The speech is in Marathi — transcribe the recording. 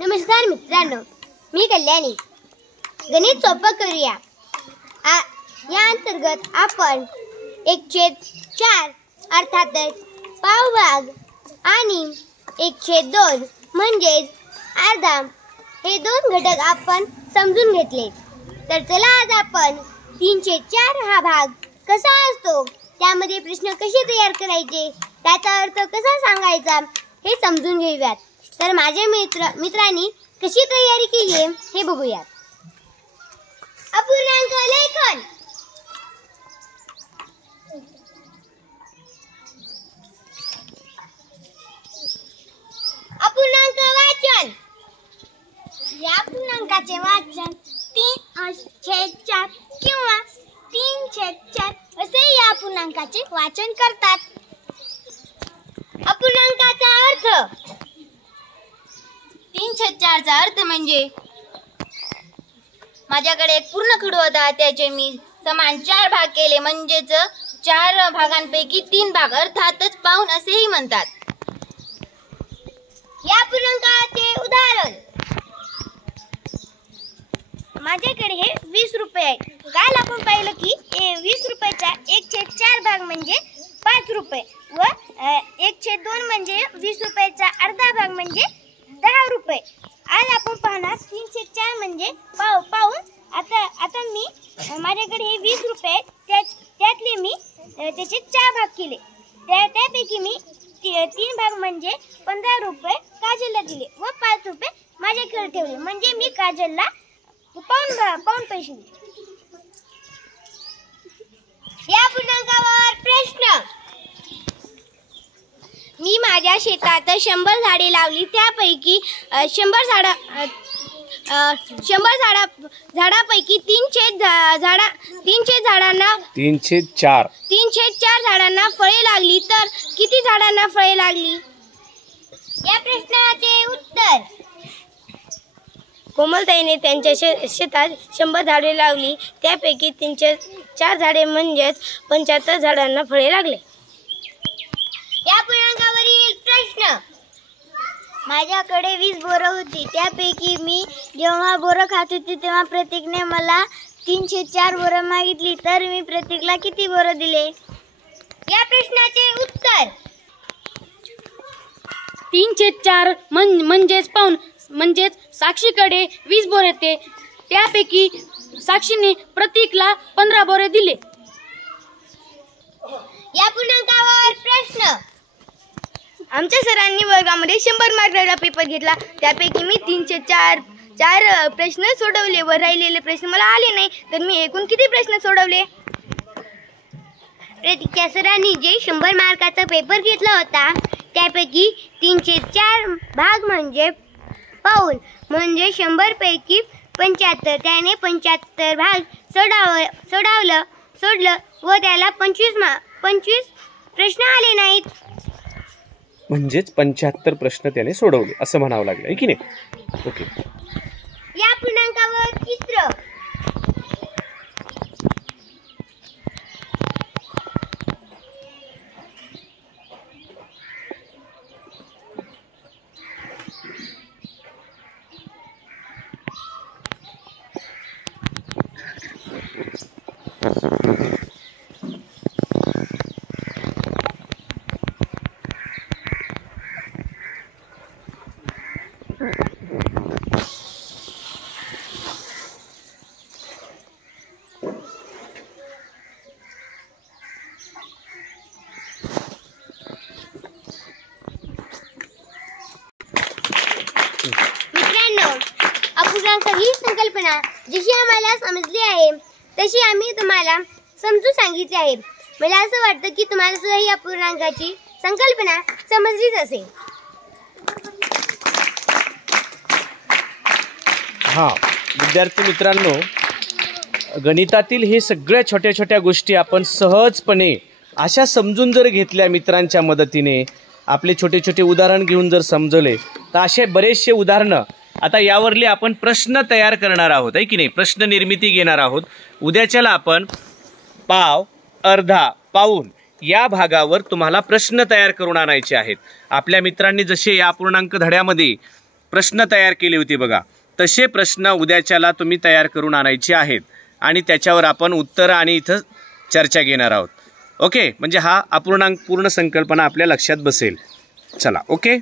नमस्कार मित्रांनो, मी कल्याणी. गणित सोपं करूया या अंतर्गत आपण 1/4 अर्थातच पावभाग आणि 1/2 म्हणजेच अर्धा हे दोन घटक आपण समजून घेतले. तर चला आज आपण 3/4 हा भाग कसा असतो, त्यामध्ये प्रश्न कसे तयार करायचे, त्याचा अर्थ कसा सांगायचा हे समजून घेऊयात. तर माझ्या मित्रांनी कशी तयारी केली आहे हे बघूयात. अपूर्णांक लेखन. अपूर्णांक वाचन. या पूर्णांकाचे वाचन 3/4 किंवा 3/4 असे या पूर्णांकाचे वाचन करतात. अपूर्णांकाचा अर्थ. 3/4 चा अर्थ म्हणजे माझ्याकडे एक पूर्ण खडू होता, त्याचे मी समान 4 भाग केले, म्हणजेच 4 भागांपैकी 3 भाग अर्थातच पाऊण असेही म्हणतात. या पूर्णांकाचे उदाहरण. माझ्याकडे हे 20 रुपये आहे. काल आपण पाहिलं की 20 रुपयाचा 1/4 भाग म्हणजे 5 रुपये व 1/2 म्हणजे 20 रुपयाचा अर्धा भाग म्हणजे 10 रुपये. आज आपण पाहणार 3/4 म्हणजे पाऊण. आता मी माझ्याकडे हे 20 रुपये त्यातले मी त्याचे 4 भाग केले. त्यापैकी मी 3 भाग म्हणजे 15 रुपये काजलला दिले व 5 रुपये माझ्याकडे ठेवले, म्हणजे मी काजलला पाऊण पैसे दिले. या पूर्णांकावर प्रश्न. मी माझ्या शेतात 100 झाडे लावली, त्यापैकी 100 झाडापैकी 3/4 झाडांना फळे लागली, तर किती झाडांना फळे लागली? या प्रश्नाचे उत्तर. कोमलताईने त्यांच्या शेतात 100 झाडे लावली, त्यापैकी 3/4 झाडे म्हणजेच 75 झाडांना फळे लागले. या पूर्णांकावरील प्रश्न. माझ्याकडे 20 बोरं होती, त्यापैकी मी जेव्हा बोरं खात होती तेव्हा प्रत्येकने मला 3/4 बोरं मागितली, तर मी प्रत्येकाला किती बोरं दिले? या प्रश्नाचे उत्तर. 3/4 म्हणजेच पाऊण, म्हणजेच साक्षीकडे 20 बोरे होते, त्यापैकी साक्षीने प्रत्येकाला 15 बोरे दिले. या पूर्णांकावर प्रश्न. आमच्या सरांनी वर्गामध्ये 100 मार्काचा पेपर घेतला, त्यापैकी मी 3/4 प्रश्न सोडवले व राहिलेले प्रश्न मला आले नाही, तर मी एकूण किती प्रश्न सोडवले? प्रतीक्षा सरांनी जे 100 मार्काचा पेपर घेतला होता, त्यापैकी 3/4 भाग म्हणजे पाऊण, म्हणजे 100 पैकी 75. त्याने 75 भाग सोडलं व त्याला 25 प्रश्न आले नाहीत, म्हणजेच 75 प्रश्न त्याने सोडवले असं म्हणावं लागलं आहे की नाही. ओके. या पूर्णांकावर चित्र. मित्रांनो, अपूर्णांक ही संकल्पना जशी आम्हाला समजली आहे तशी आम्ही तुम्हाला समजून सांगितली आहे. मला असं वाटतं की तुम्हाला सुद्धा ही अपूर्णांकाची संकल्पना समजलीच असेल. विद्यार्थी मित्रांनो, गणितातील हे सगळ्या छोट्या छोट्या गोष्टी आपण सहजपणे अशा समजून जर घेतल्या, मित्रांच्या मदतीने आपले छोटे छोटे उदाहरण घेऊन जर समजवले, तर असे बरेचसे उदाहरणं आता यावरले आपण प्रश्न तयार करणार आहोत, आहे की नाही. प्रश्न निर्मिती घेणार आहोत. उद्याच्याला आपण पाव, अर्धा, पाऊण या भागावर तुम्हाला प्रश्न तयार करून आणायचे आहेत. आपल्या मित्रांनी जसे या अपूर्णांक धड्यामध्ये प्रश्न तयार केले होते बघा, तसे प्रश्न उद्याच्याला तुम्ही तयार करून आणायचे आहेत आणि त्याच्यावर आपण उत्तरं आणि इथं चर्चा घेणार आहोत. ओके, म्हणजे हा अपूर्णांक पूर्ण संकल्पना आपल्या लक्षात बसेल. चला, ओके.